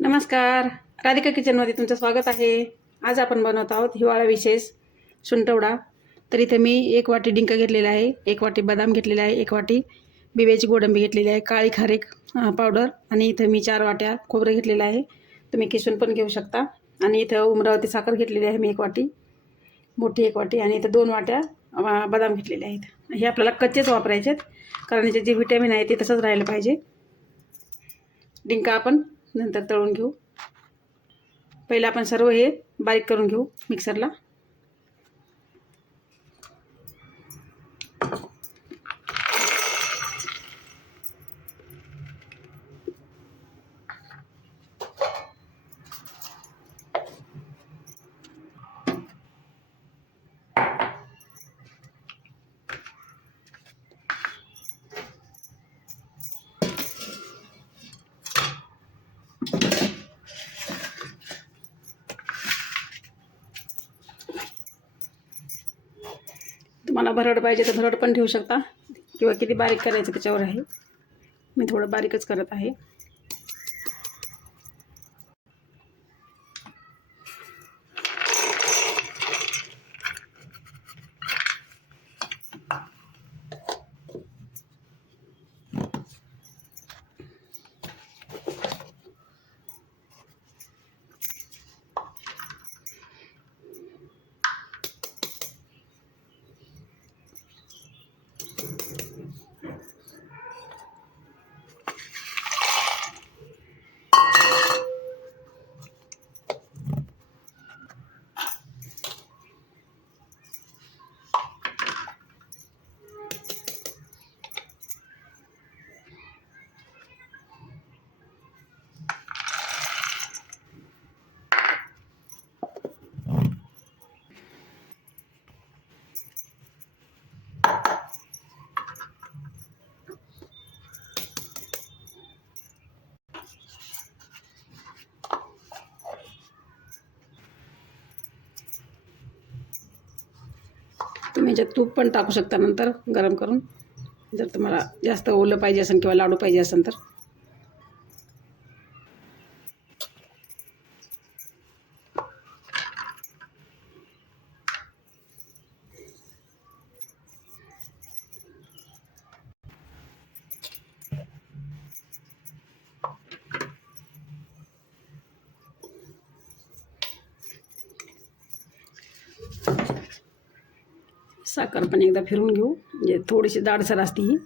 नमस्कार. राधिका किचनमध्ये तुमचं स्वागत आहे. आज आपण बनवत आहोत हिवाळा विशेष सुंटवडा तर इथे मी एक वाटी डिंक घेतलेला आहे एक वाटी बदाम घेतलेला आहे एक वाटी बिव्याची गोडंबी घेतलेली आहे काळी खारीक पावडर आणि इथं मी चार वाट्या खोबरं घेतलेलं आहे. तुम्ही किसून पण घेऊ शकता. आणि इथं उमरावती साखर घेतलेली आहे मी एक वाटी मोठी एक वाटी आणि इथं दोन वाट्या बदाम घेतलेले आहेत. हे आपल्याला कच्चेच वापरायचे आहेत कारण याचे जे व्हिटॅमिन आहे ते तसंच राहिलं पाहिजे. डिंका आपण नंतर तळून घेऊ. पहिलं आपण सर्व हे बारीक करून घेऊ मिक्सरला तुम्हाला भरड पाहिजे तर भरड पण ठेवू शकता. किंवा किती बारीक करायचं त्याच्यावर आहे. मी थोडं बारीकच करत आहे. तुम्ही याच्यात तूप पण टाकू शकता नंतर गरम करून. जर तुम्हाला जास्त ओलं पाहिजे असेल किंवा लाडू पाहिजे असेल तर. साखर पण एकदा फिरून घेऊ. म्हणजे थोडीशी दाडसर असती ही.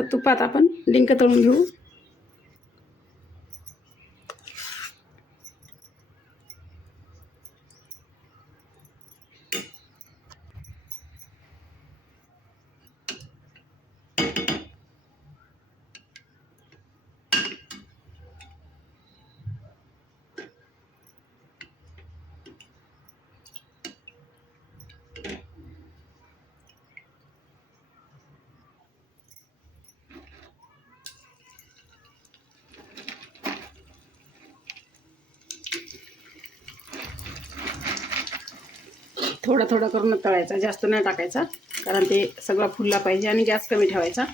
तर तुपात आपण डिंक तळून घेऊ. थोडं थोडं करून तळायचा जास्त नाही टाकायचा कारण ते सगळं फुलला पाहिजे आणि गॅस कमी ठेवायचा.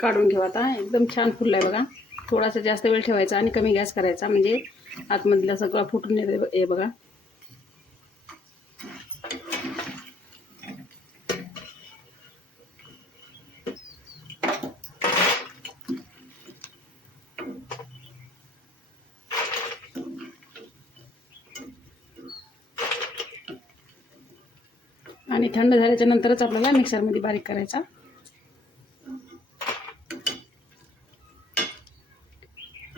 काढून घेऊ आता एकदम छान फुलला आहे बघा. थोडासा जास्त वेळ ठेवायचा आणि कमी गॅस करायचा म्हणजे आतमधला सगळं फुटून येते हे बघा आणि थंड झाल्याच्या नंतरच आपल्याला मिक्सरमध्ये बारीक करायचा.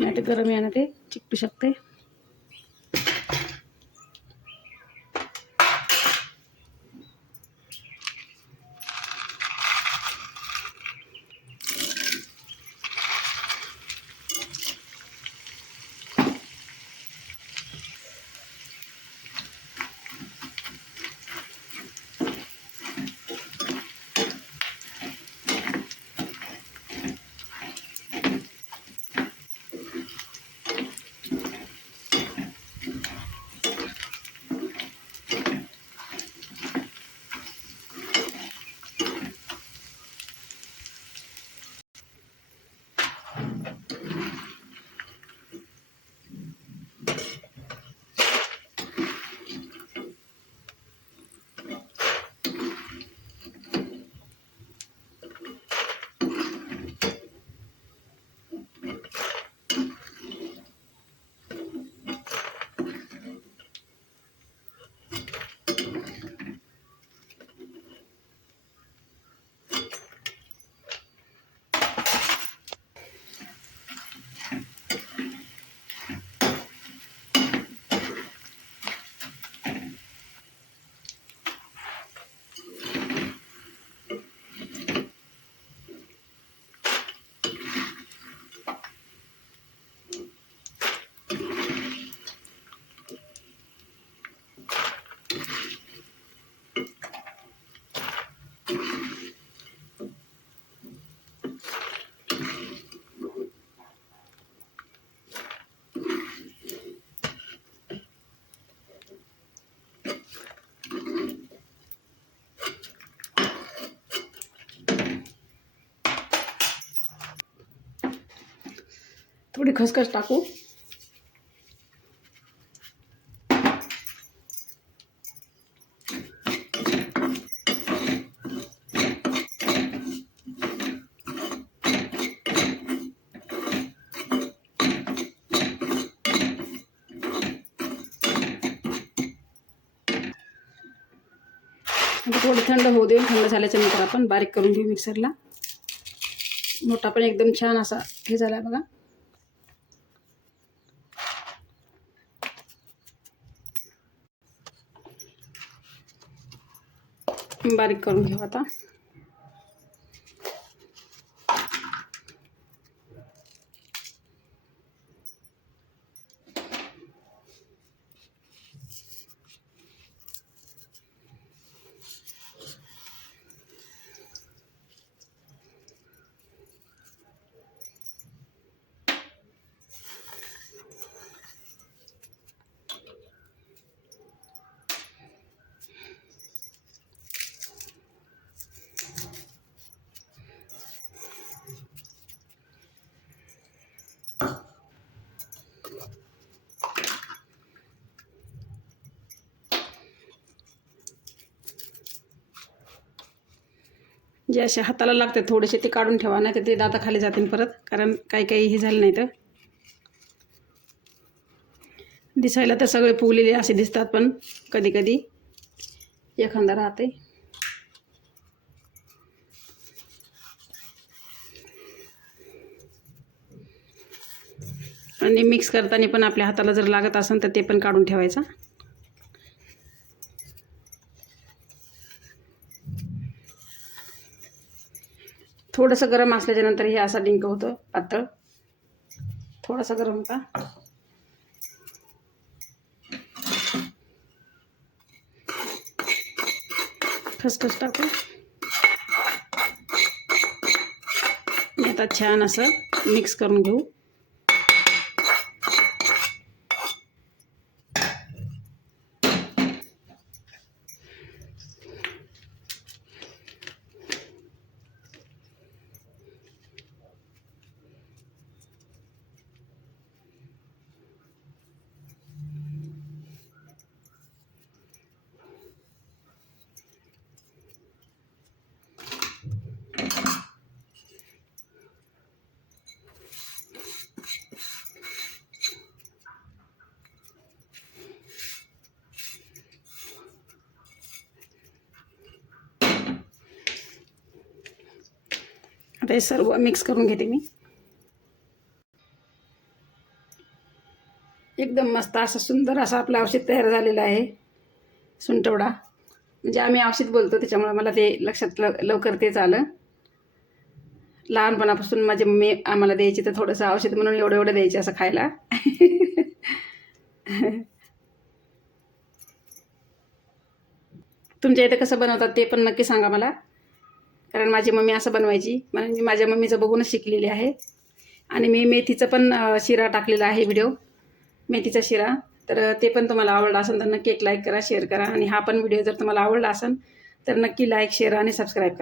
नाही तर गरम यानं ते चिकटू शकते थोडी खसखस टाकू. थोडं थोडी थंड होऊ देऊन थंड झाल्याच्यानंतर आपण बारीक करून घेऊ मिक्सरला मोठा पण एकदम छान असा हे झाला बघा. बारीक करून घेऊ आता. जे असे हाताला लागते थोडेसे ते काढून ठेवा नाही तर ते दाता खाली जातील परत कारण काही काही हे झालं नाही तर. दिसायला तर सगळे फुगलेले असे दिसतात पण कधी कधी एखादा राहते आणि मिक्स करताना पण आपल्या हाताला जर लागत असेल तर ते पण काढून ठेवायचं. थोडंसं गरम असल्याच्या नंतर हे असा डिंक होतं पातळ. थोडासा गरम का खसखस टाकू आता छान असं मिक्स करून घेऊ. आता हे सर्व मिक्स करून घेते मी. एकदम मस्त असं सुंदर असं आपलं औषध तयार झालेलं आहे. सुंटवडा. म्हणजे आम्ही औषध बोलतो त्याच्यामुळे मला ते लक्षात ल लवकर तेच आलं. लहानपणापासून माझी मम्मी आम्हाला द्यायची तर थोडंसं औषध म्हणून एवढं एवढं द्यायचे असं खायला. तुमच्या इथं कसं बनवतात ते पण नक्की सांगा मला. कारण माझी मम्मी असं बनवायची. म्हणून मी माझ्या मम्मीचं बघूनच शिकलेली आहे. आणि मी मेथीचं पण शिरा टाकलेला आहे व्हिडिओ मेथीचा शिरा. तर ते पण तुम्हाला आवडला असेल तर नक्की एक लाईक करा शेअर करा. आणि हा पण व्हिडिओ जर तुम्हाला आवडला असेल तर नक्की लाईक शेअर आणि सबस्क्राईब करा.